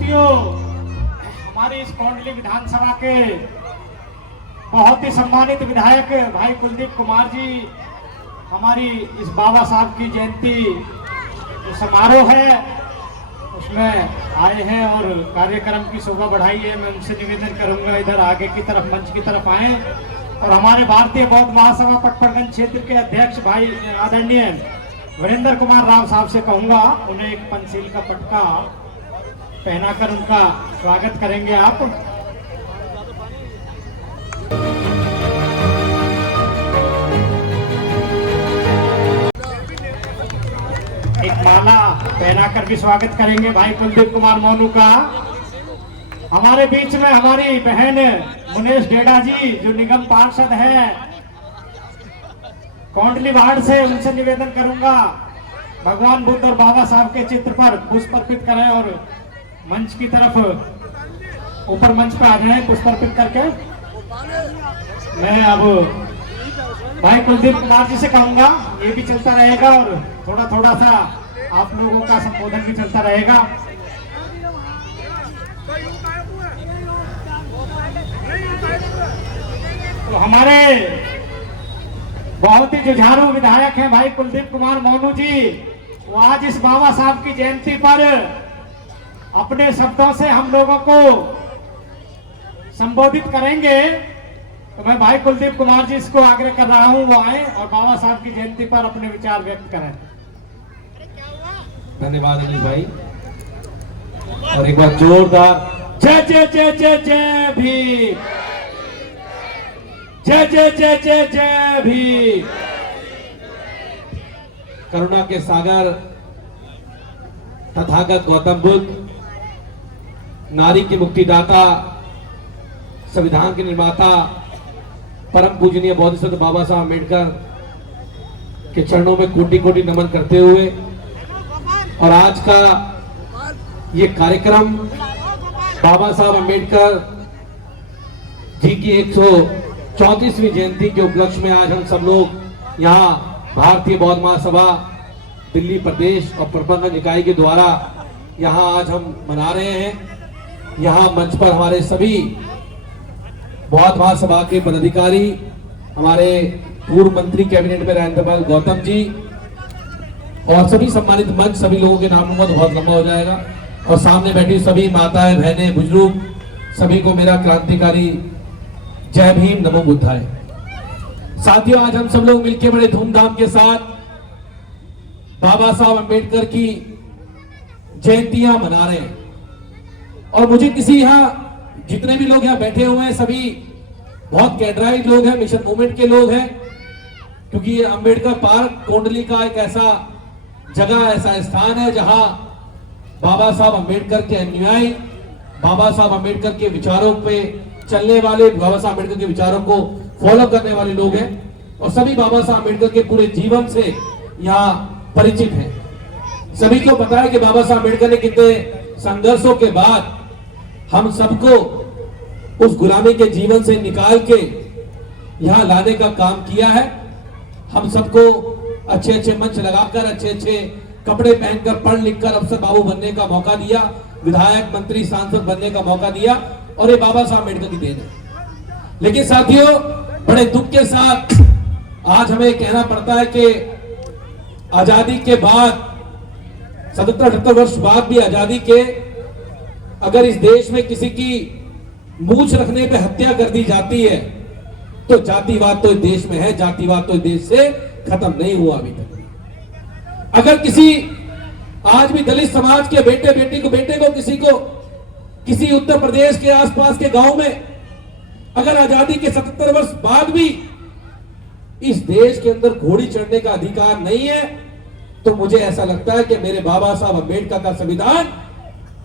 साथियों, हमारी इस कोंडली विधानसभा के बहुत ही सम्मानित विधायक भाई कुलदीप कुमार जी हमारी इस बाबा साहब की जयंती जो समारोह है उसमें आए हैं और कार्यक्रम की शोभा बढ़ाई है। मैं उनसे निवेदन करूंगा इधर आगे की तरफ मंच की तरफ आए और हमारे भारतीय बौद्ध महासभा पटपर्गंज क्षेत्र के अध्यक्ष भाई आदरणीय वीरेंद्र कुमार राव साहब से कहूंगा उन्हें एक पंचशील का पटका पहनाकर उनका स्वागत करेंगे आप। एक माला पहनाकर भी स्वागत करेंगे भाई कुलदीप कुमार मोनू का। हमारे बीच में हमारी बहन मुनेश डेडा जी जो निगम पार्षद है कोंडली वार्ड से, उनसे निवेदन करूंगा भगवान बुद्ध और बाबा साहब के चित्र पर पुष्प अर्पित करें और मंच की तरफ ऊपर मंच पे आ जाए पुष्प अर्पित करके। मैं अब भाई कुलदीप कुमार जी से कहूंगा ये भी चलता रहेगा और थोड़ा थोड़ा सा आप लोगों का संबोधन भी चलता रहेगा। तो हमारे बहुत ही जुझारू विधायक हैं भाई कुलदीप कुमार मोनू जी, वो आज इस बाबा साहब की जयंती पर अपने शब्दों से हम लोगों को संबोधित करेंगे। तो मैं भाई कुलदीप कुमार जी इसको आग्रह कर रहा हूं वो आए और बाबा साहब की जयंती पर अपने विचार व्यक्त करें। धन्यवाद अनिल भाई और एक बार जोरदार जय जय जय जय जय भीम, जय जय जय जय जय भीम। करुणा के सागर तथागत गौतम बुद्ध, नारी के मुक्तिदाता, संविधान के निर्माता, परम पूजनीय बौद्ध बाबा साहब अम्बेडकर के चरणों में कोटि कोटि नमन करते हुए और आज का ये कार्यक्रम बाबा साहब अम्बेडकर जी की 134वीं जयंती के उपलक्ष्य में आज हम सब लोग यहाँ भारतीय बौद्ध महासभा दिल्ली प्रदेश और प्रबंधन इकाई के द्वारा यहाँ आज हम मना रहे हैं। यहाँ मंच पर हमारे सभी बौद्ध महासभा के पदाधिकारी, हमारे पूर्व मंत्री कैबिनेट में राज्यपाल गौतम जी और सभी सम्मानित मंच, सभी लोगों के नामों में बहुत लंबा हो जाएगा और सामने बैठी सभी माताएं, बहनें, बुजुर्ग, सभी को मेरा क्रांतिकारी जय भीम, नमो बुद्धाय। साथियों, आज हम सब लोग मिलकर बड़े धूमधाम के साथ बाबा साहब अम्बेडकर की जयंतियां मना रहे हैं और मुझे किसी यहाँ जितने भी लोग यहाँ बैठे हुए हैं सभी बहुत कैडराइज लोग हैं, मिशन मूवमेंट के लोग हैं, क्योंकि ये अम्बेडकर पार्क कोंडली का एक ऐसा जगह, ऐसा स्थान है जहां बाबा साहब अम्बेडकर के अनुयायी, बाबा साहब अम्बेडकर के विचारों पे चलने वाले, बाबा साहब अम्बेडकर के विचारों को फॉलो करने वाले लोग हैं और सभी बाबा साहब अम्बेडकर के पूरे जीवन से यहाँ परिचित हैं। सभी को पता है कि बाबा साहब अम्बेडकर ने कितने संघर्षों के बाद हम सबको उस गुलामी के जीवन से निकाल के यहाँ लाने का काम किया है। हम सबको अच्छे अच्छे मंच लगाकर, अच्छे अच्छे कपड़े पहनकर, पढ़ लिखकर अफसर बाबू बनने का मौका दिया, विधायक, मंत्री, सांसद बनने का मौका दिया और ये बाबा साहब अम्बेडकर की देन है। लेकिन साथियों, बड़े दुख के साथ आज हमें कहना पड़ता है कि आजादी के बाद 77-78 वर्ष बाद भी आजादी के अगर इस देश में किसी की मूछ रखने पे हत्या कर दी जाती है तो जातिवाद तो इस देश में है, जातिवाद तो इस देश से खत्म नहीं हुआ अभी तक। अगर किसी आज भी दलित समाज के बेटे को किसी उत्तर प्रदेश के आसपास के गांव में अगर आजादी के 77 वर्ष बाद भी इस देश के अंदर घोड़ी चढ़ने का अधिकार नहीं है तो मुझे ऐसा लगता है कि मेरे बाबा साहब अम्बेडकर का संविधान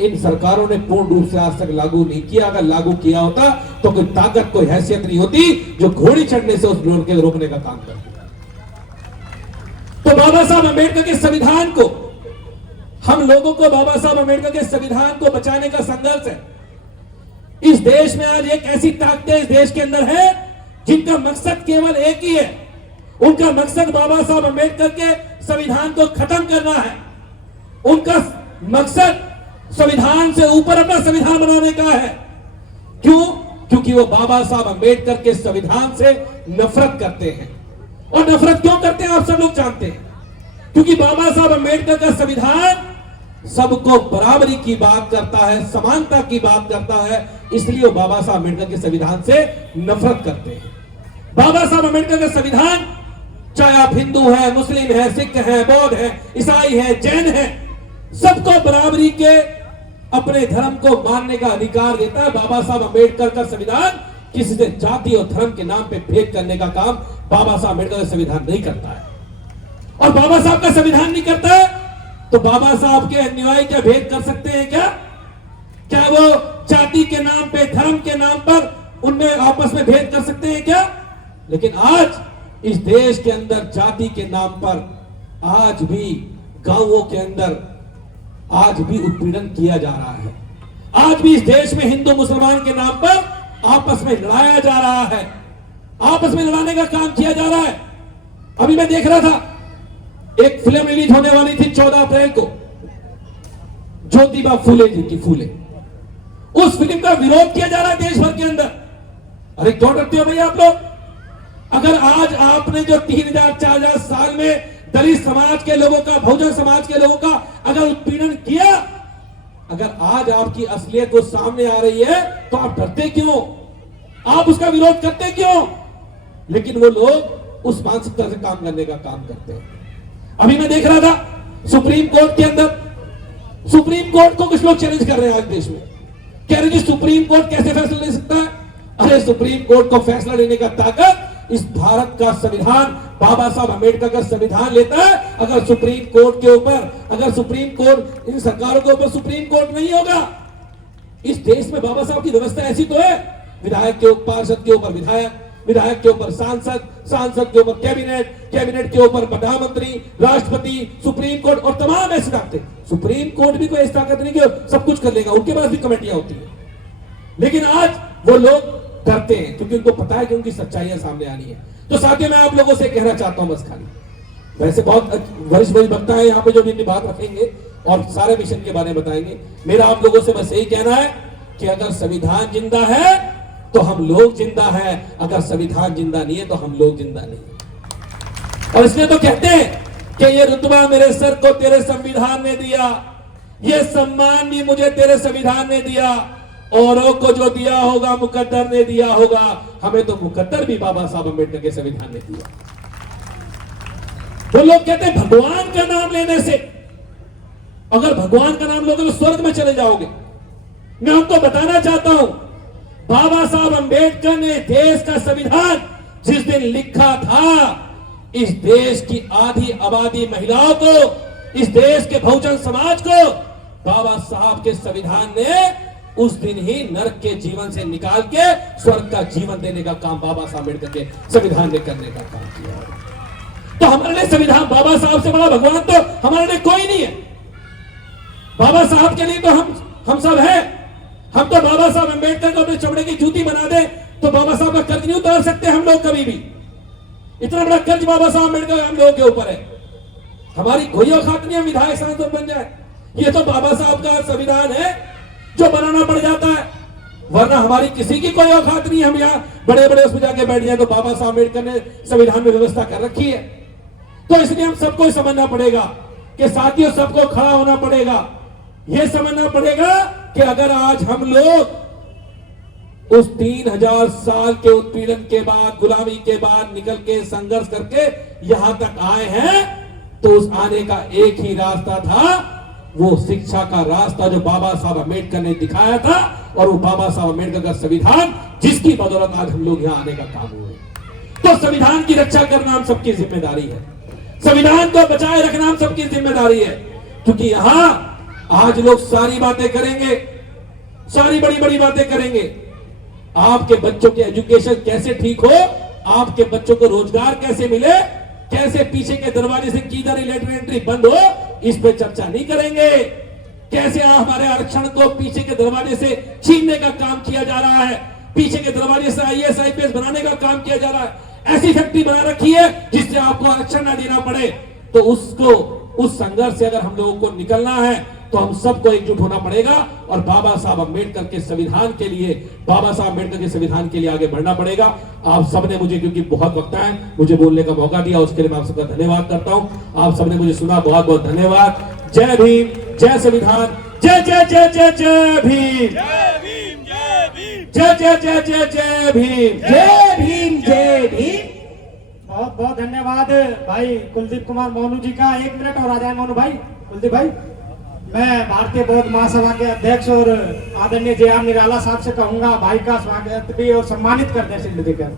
इन सरकारों ने पूर्ण रूप से आज तक लागू नहीं किया। अगर लागू किया होता तो कोई ताकत, कोई हैसियत नहीं होती जो घोड़ी चढ़ने से उस लोग के रोकने का काम करती। तो बाबा साहब अम्बेडकर के संविधान को, हम लोगों को बाबा साहब अम्बेडकर के संविधान को बचाने का संघर्ष है। इस देश में आज एक ऐसी ताकतें इस देश के अंदर है जिनका मकसद केवल एक ही है, उनका मकसद बाबा साहब अम्बेडकर के संविधान को खत्म करना है। उनका मकसद संविधान से ऊपर अपना संविधान बनाने का है। क्यों? क्योंकि वो बाबा साहब अंबेडकर के संविधान से नफरत करते हैं। और नफरत क्यों करते हैं आप सब लोग जानते हैं, क्योंकि बाबा साहब अंबेडकर का संविधान सबको बराबरी की बात करता है, समानता की बात करता है, इसलिए वो बाबा साहब अंबेडकर के संविधान से नफरत करते हैं। बाबा साहब अंबेडकर का संविधान, चाहे आप हिंदू हैं, मुस्लिम हैं, सिख हैं, बौद्ध हैं, ईसाई हैं, जैन हैं, सबको बराबरी के अपने धर्म को मानने का अधिकार देता है। बाबा साहब अंबेडकर का संविधान किसी से जाति और धर्म के नाम पे भेद करने का काम बाबा साहब अंबेडकर का संविधान नहीं करता है। और बाबा साहब का संविधान नहीं करता है तो बाबा साहब के अनुयायी क्या भेद कर सकते हैं क्या? क्या वो जाति के नाम पे, धर्म के नाम पर उनमें आपस में भेद कर सकते हैं क्या? लेकिन आज इस देश के अंदर जाति के नाम पर आज भी गांवों के अंदर आज भी उत्पीड़न किया जा रहा है। आज भी इस देश में हिंदू मुसलमान के नाम पर आपस में लड़ाया जा रहा है, आपस में लड़ाने का काम किया जा रहा है। अभी मैं देख रहा था, एक फिल्म रिलीज होने वाली थी 14 अप्रैल को, ज्योतिबा फूले जी की फूले। उस फिल्म का विरोध किया जा रहा है देश भर के अंदर। अरे क्यों डरते हो भैया आप लोग? अगर आज आपने जो 3000-4000 साल में दलित समाज के लोगों का, बहुजन समाज के लोगों का अगर उत्पीड़न किया, अगर आज आपकी असलियत वो सामने आ रही है तो आप डरते क्यों? आप उसका विरोध करते क्यों? लेकिन वो लोग उस मानसिकता से काम करने का काम करते हैं। अभी मैं देख रहा था सुप्रीम कोर्ट के अंदर, सुप्रीम कोर्ट को कुछ लोग चैलेंज कर रहे हैं आज देश में, कह रहे जी सुप्रीम कोर्ट कैसे फैसला ले सकता है? अरे सुप्रीम कोर्ट को फैसला लेने का ताकत इस भारत का संविधान, बाबा साहब अंबेडकर का संविधान लेता है। अगर सुप्रीम कोर्ट के ऊपर, अगर सुप्रीम कोर्ट, इन सरकारों के ऊपर सुप्रीम कोर्ट नहीं होगा, इस देश में बाबा साहब की व्यवस्था ऐसी तो है, विधायक के ऊपर पार्षद के ऊपर विधायक, विधायक के ऊपर सांसद, सांसद के ऊपर कैबिनेट, कैबिनेट के ऊपर प्रधानमंत्री, राष्ट्रपति, सुप्रीम कोर्ट और तमाम ऐसी ताकतें। सुप्रीम कोर्ट भी कोई ऐसी ताकत नहीं कि सब कुछ कर लेगा, उनके पास भी कमेटियां होती है। लेकिन आज वो लोग डरते हैं क्योंकि उनको पता है कि उनकी सच्चाइयां सामने आनी है। तो साथ ही मैं आप लोगों से कहना चाहता हूं, बस खाली, वैसे बहुत वरिष्ठ वक्ता है यहाँ पे जो अपनी बात रखेंगे और सारे मिशन के बारे में बताएंगे। मेरा आप लोगों से बस यही कहना है कि अगर संविधान जिंदा है तो हम लोग जिंदा है, अगर संविधान जिंदा नहीं है तो हम लोग जिंदा नहीं। और इसलिए तो कहते हैं कि ये रुतबा मेरे सर को तेरे संविधान ने दिया, ये सम्मान भी मुझे तेरे संविधान ने दिया, औरों को जो दिया होगा मुकद्दर ने दिया होगा, हमें तो मुकद्दर भी बाबा साहब अंबेडकर के संविधान ने दिया। वो लोग कहते हैं भगवान का नाम लेने से, अगर भगवान का नाम लोगे तो स्वर्ग में चले जाओगे। मैं हमको बताना चाहता हूं, बाबा साहब अंबेडकर ने देश का संविधान जिस दिन लिखा था, इस देश की आधी आबादी महिलाओं को, इस देश के बहुजन समाज को बाबा साहब के संविधान ने उस दिन ही नरक के जीवन से निकाल के स्वर्ग का जीवन देने का काम बाबा साहब अम्बेडकर के संविधान ने करने का काम किया। तो हमारे लिए संविधान, बाबा साहब से बड़ा भगवान तो हमारे लिए कोई नहीं है। बाबा साहब के लिए तो हम सब हैं। हम तो बाबा साहब अम्बेडकर को अपने चमड़े की जूती बना दे तो बाबा साहब का कर्ज नहीं उतार सकते हम लोग कभी भी। इतना बड़ा कर्ज बाबा साहब अम्बेडकर हम लोगों के ऊपर है। हमारी कोई औकात नहीं है विधायक सांसद बन जाए। ये तो बाबा साहब का संविधान है जो बनाना पड़ जाता है, वरना हमारी किसी की कोई औकात नहीं। हम यहाँ बड़े बड़े उसमें जाके बैठ जाए तो बाबा साहब अम्बेडकर ने संविधान में व्यवस्था कर रखी है। तो इसलिए हम सबको समझना पड़ेगा कि साथियों, सबको खड़ा होना पड़ेगा। यह समझना पड़ेगा कि अगर आज हम लोग उस 3000 साल के उत्पीड़न के बाद, गुलामी के बाद निकल के संघर्ष करके यहां तक आए हैं, तो उस आने का एक ही रास्ता था, वो शिक्षा का रास्ता जो बाबा साहब अम्बेडकर ने दिखाया था, और वो बाबा साहब अम्बेडकर का संविधान जिसकी बदौलत आज हम लोग यहां आने का काम हुआ। तो संविधान की रक्षा करना हम सबकी जिम्मेदारी है, संविधान को बचाए रखना हम सबकी जिम्मेदारी है। क्योंकि यहां आज लोग सारी बातें करेंगे, सारी बड़ी बड़ी बातें करेंगे। आपके बच्चों के एजुकेशन कैसे ठीक हो, आपके बच्चों को रोजगार कैसे मिले, कैसे पीछे के दरवाजे से किधर लेटर एंट्री बंद हो, इस पे चर्चा नहीं करेंगे। कैसे हमारे आरक्षण को पीछे के दरवाजे से छीनने का काम किया जा रहा है, पीछे के दरवाजे से IAS IPS बनाने का काम किया जा रहा है। ऐसी फैक्ट्री बना रखी है जिससे आपको आरक्षण ना देना पड़े। तो उसको, उस संघर्ष से अगर हम लोगों को निकलना है, तो हम सबको एकजुट होना पड़ेगा और बाबा साहब अम्बेडकर के संविधान के लिए, बाबा साहब अम्बेडकर के संविधान के लिए आगे बढ़ना पड़ेगा। आप सबने मुझे, क्योंकि बहुत वक्त है, मुझे बोलने का मौका दिया, उसके लिए मैं आप सबका धन्यवाद करता हूं। आप सबने मुझे सुना, बहुत बहुत धन्यवाद। जय भीम, जय संविधान, जय जय जय जय जय भीम, जय जय जय जय जय भीम, जय भीम, जय भीम। बहुत बहुत धन्यवाद भाई कुलदीप कुमार मोनू जी का। 1 मिनट और आ जाए मोनू भाई, कुलदीप भाई। मैं भारतीय बौद्ध महासभा के अध्यक्ष और आदरणीय जे.आर. निराला साहब से कहूंगा भाई का स्वागत भी और सम्मानित कर दें, शिल्ड देकर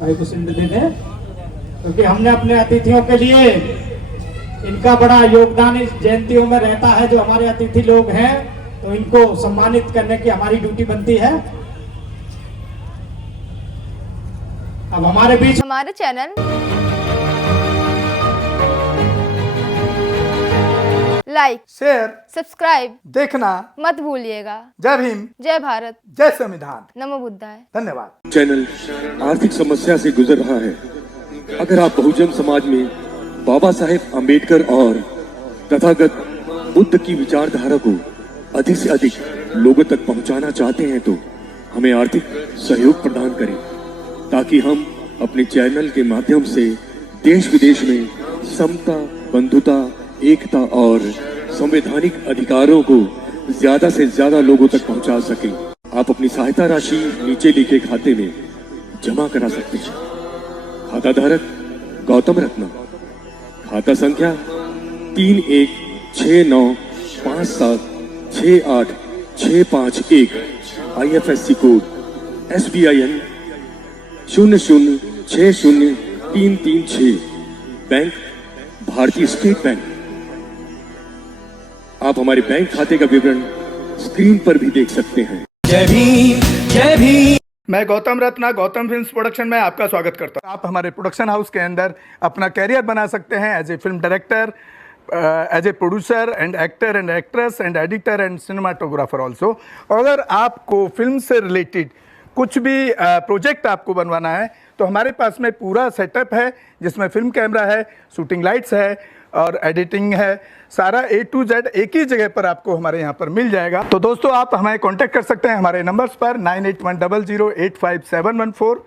भाई को शिल्ड दे दें, क्योंकि हमने अपने अतिथियों के लिए, इनका बड़ा योगदान इस जयंतियों में रहता है। जो हमारे अतिथि लोग हैं तो इनको सम्मानित करने की हमारी ड्यूटी बनती है। अब हमारे बीच हमारे चैनल लाइक, शेयर, सब्सक्राइब देखना मत भूलिएगा। जय भीम, जय भारत, जय संविधान, नमो बुद्धाय। धन्यवाद। चैनल आर्थिक समस्या से गुजर रहा है। अगर आप बहुजन समाज में बाबा साहेब अम्बेडकर और तथागत बुद्ध की विचारधारा को अधिक से अधिक लोगों तक पहुंचाना चाहते हैं तो हमें आर्थिक सहयोग प्रदान करें, ताकि हम अपने चैनल के माध्यम से देश विदेश में समता, बंधुता, एकता और संवैधानिक अधिकारों को ज्यादा से ज्यादा लोगों तक पहुंचा सकें। आप अपनी सहायता राशि नीचे लिखे खाते में जमा करा सकते हैं। खाता धारक गौतम रत्ना, खाता संख्या 3169576865 IFSC कोड SBIN 0060336, बैंक भारतीय स्टेट बैंक। आप हमारे बैंक खाते का विवरण स्क्रीन पर भी देख सकते हैं। जय भीम, जय भीम। मैं गौतम रत्ना, गौतम फिल्म्स प्रोडक्शन में आपका स्वागत करता हूं। आप हमारे प्रोडक्शन हाउस के अंदर अपना कैरियर बना सकते हैं as a film director, as a producer and actor and actress and editor and cinematographer also. अगर आपको फिल्म से रिलेटेड कुछ भी प्रोजेक्ट आपको बनवाना है तो हमारे पास में पूरा सेटअप है, जिसमें फिल्म कैमरा है, शूटिंग लाइट्स है और एडिटिंग है। सारा A to Z एक ही जगह पर आपको हमारे यहाँ पर मिल जाएगा। तो दोस्तों, आप हमें कांटेक्ट कर सकते हैं हमारे नंबर्स पर 9810085714।